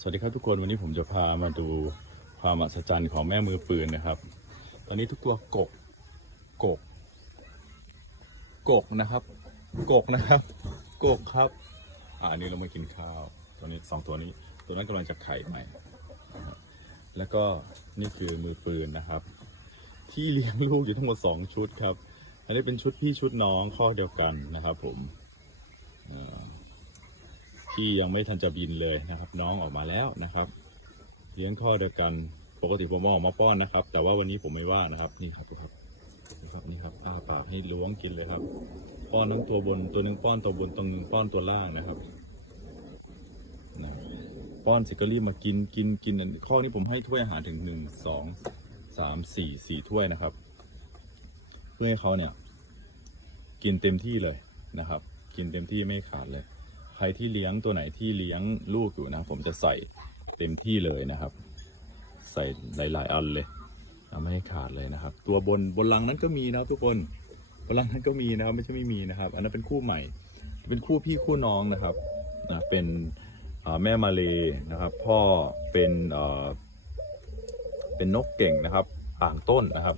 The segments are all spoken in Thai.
สวัสดีครับทุกคนวันนี้ผมจะพามาดูความอัศจรรย์ของแม่มือปืนนะครับ ตอนนี้ทุกตัวกกกก กกนะครับ กกนะครับ กกครับอ่านี้เรามากินข้าวตัวนี้สองตัวนี้ ตัวนั้นกำลังจะไข่ใหม่ แล้วก็นี่คือมือปืนนะครับ ที่เลี้ยงลูกอยู่ทั้งหมดสองชุดครับ อันนี้เป็นชุดพี่ชุดน้องข้อเดียวกันนะครับ ผมอ่า ที่ยังไม่ทันจะบินเลยนะครับ น้องออกมาแล้วนะครับ เลี้ยงข้อเดียวกันปกติผมอออกมาป้อนนะครับ แต่ว่าวันนี้ผมไม่ว่านะครับนี่ครับครับนี่ครับนี่ครับอ้าปากให้ล้วงกินเลยครับ ป้อนทั้งตัวบนตัวหนึ่งป้อนตัวบนตัวหนึ่งป้อนตัวล่างนะครับนะป้อนเสก็รีบมากินกินกินอันข้อนี้ผมให้ถ้วยอาหารถึงหนึ่งสองสามสี่สี่ถ้วยนะครับ เพื่อให้เขาเนี่ย กินเต็มที่เลยนะครับ กินเต็มที่ไม่ขาดเลย ใครที่เลี้ยงตัวไหนที่เลี้ยงลูกอยู่นะ ผมจะใส่เต็มที่เลยนะครับ ใส่หลาย ๆ อันเลยนะไม่ให้ขาดเลยนะครับ ตัวบนบนลังนั้นก็มีนะครับทุกคนบนลังนั้นก็มีนะครับ ไม่ใช่ไม่มีนะครับ อันนั้นเป็นคู่ใหม่ เป็นคู่พี่คู่น้องนะครับนะเป็นแม่มาเลนะครับ พ่อเป็นเป็นนกเก่งนะครับอ่างต้นนะครับ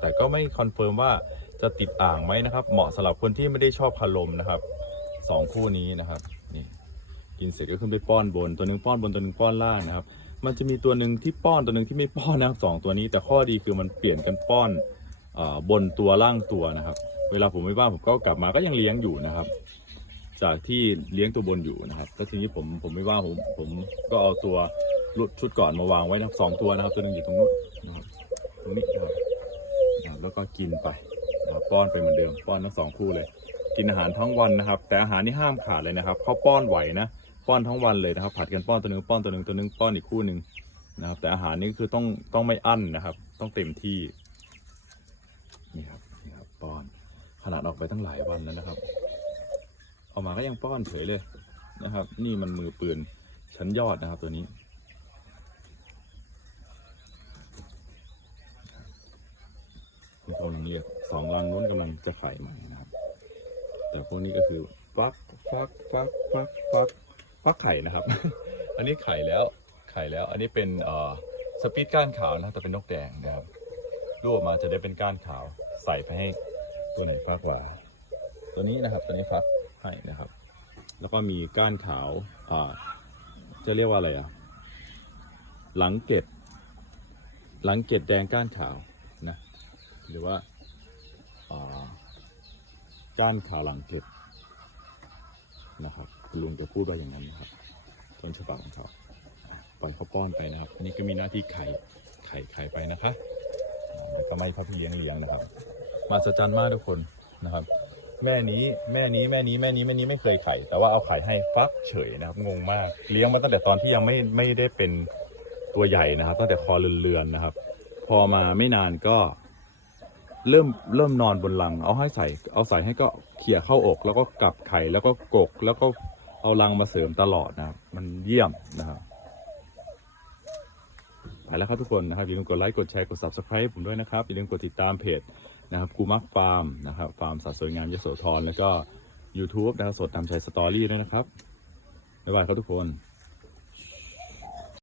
แต่ก็ไม่คอนเฟิร์มว่า จะติดอ่างไหมนะครับ เหมาะสำหรับคนที่ไม่ได้ชอบพาลมนะครับสองคู่นี้นะครับนี่กินเสร็จก็ขึ้นไปป้อนบน ตัวหนึ่งป้อนบนตัวหนึ่งป้อนล่างนะครับ มันจะมีตัวหนึ่งที่ป้อนตัวหนึ่งที่ไม่ป้อนนะครับสองตัวนี้ แต่ข้อดีคือมันเปลี่ยนกันป้อนอบนตัวล่างตัวนะครับ เวลาผมไม่ว่างผมก็กลับมาก็ยังเลี้ยงอยู่นะครับ จากที่เลี้ยงตัวบนอยู่นะครับ ก็ทีนี้ผมผมไม่ว่าผมผมก็เอาตัวชุดก่อนมาวางไว้นะสองตัวนะครับ ตัวหนึงอยู่ตรงนู้นตรงนี้นะครับแล้วก็กินไป ป้อนไปเหมือนเดิมป้อนทั้งสองคู่เลย กินอาหารทั้งวันนะครับ แต่อาหารนี่ห้ามขาดเลยนะครับเขาป้อนไหวนะป้อนทั้งวันเลยนะครับ ผัดกันป้อนตัวหนึ่งป้อนตัวหนึ่งตัวหนึ่งป้อนอีกคู่หนึ่งนะครับ แต่อาหารนี่คือต้องต้องไม่อั้นนะครับ ต้องเต็มที่นี่ครับนี่ครับป้อนขนาดออกไปตั้งหลายวันแล้วนะครับออกมาก็ยังป้อนเฉยเลยนะครับ นี่มันมือปืนชั้นยอดนะครับตัวนี้ คนเรียกสองรังนู้นกำลังจะไข่ใหม่นะครับ แต่พวกนี้ก็คือฟักฟักฟักฟักฟักฟักไข่นะครับ อันนี้ไข่แล้วไข่แล้ว อันนี้เป็นเอ่อสปีดก้านขาวนะแต่เป็นนกแดงนะครับลูกออกมาจะได้เป็นก้านขาวใส่ไปให้ตัวไหนฟักว่า ตัวนี้นะครับตัวนี้ฟักให้นะครับ แล้วก็มีก้านขาวอ่าจะเรียกว่าอะไรอะหลังเกตหลังเกตแดงก้านขาว หรือว่าก้านขาหลังเก็ดนะครับคุณลุงจะพูดว่าอย่างนั้นนะครับต้นฉบับของเขาปล่อยเขาป้อนไปนะครับ อันนี้ก็มีหน้าที่ไข่ไข่ไข่ไปนะคะอ่าก็ไม่เขาพี่เลี้ยงเลี้ยงนะครับมาสจันมากทุกคนนะครับ แม่นี้แม่นี้แม่นี้แม่นี้แม่นี้ไม่เคยไข่ แต่ว่าเอาไข่ให้ฟักเฉยนะครับงงมากเลี้ยงมาตั้งแต่ตอนที่ยังไม่ไม่ได้เป็นตัวใหญ่นะครับตั้งแต่คอเรือนๆนะครับ พอมาไม่นานก็ เริ่มเริ่มนอนบนลัง เอาให้ใส่เอาใส่ให้ก็เขี่ยเข้าอก แล้วก็กลับไข่แล้วก็กก แล้วก็เอารังมาเสริมตลอดนะครับมันเยี่ยมนะครับไปแล้วครับทุกคนนะครับอย่าลืมกดไลค์กดแชร์กด subscribe ให้ผมด้วยนะครับอย่าลืมกดติดตามเพจนะครับกูมักฟาร์มนะครับฟาร์มสัตว์สวยงามยโสธรแล้วก็ YouTube นะครับสดตามชัยสตอรี่ด้วยนะครับบ๊ายบายครับทุกคน